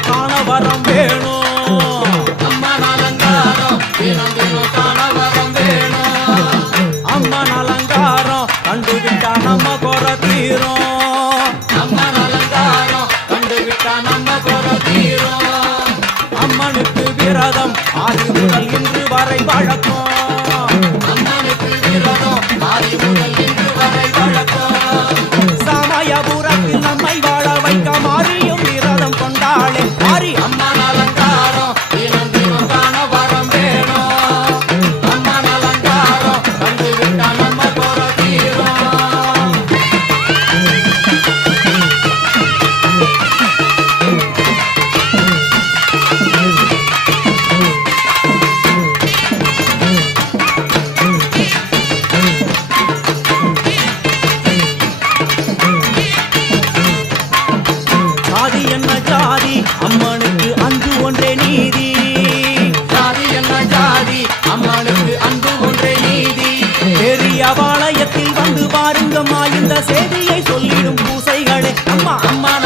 தினம் காண வரம் வேணும். அம்மன் அலங்காரம் தினம் தினம் காண வரம் வேணும். அம்மன் அலங்காரம் கண்டுவிட்டா நம்ம குறை தீரும். அம்மன் அலங்காரம் கண்டுவிட்டா நம்ம குறை தீரும். அம்மனுக்கு விரதம் ஆதி முதல் இன்று வரை வழக்கம். அம்மனுக்கு விரதம் ஆதி முதல் இன்று வரை வழக்கம். சமயபுரத்தில் நம்மை வாழ வைக்க மாறியும் விரதம் கொண்டாளே மாறி. அம்மன் அலங்காரம் தினம் தினம் காண வரம் வேணும். அம்மன் அலங்காரம் கண்டுவிட்டா நம்ம குறை தீரும். ஜாதி என்ன ஜாதி அம்மனுக்கு அன்பு ஒன்றே நீதி. ஜாதி என்ன ஜாதி அம்மனுக்கு அன்பு ஒன்றே நீதி. பெரிய பாளையத்தில் வந்து பாருங்கம்மா இந்த செய்தியை சொல்லிடும் பூசைகளே. அம்மா அம்மன்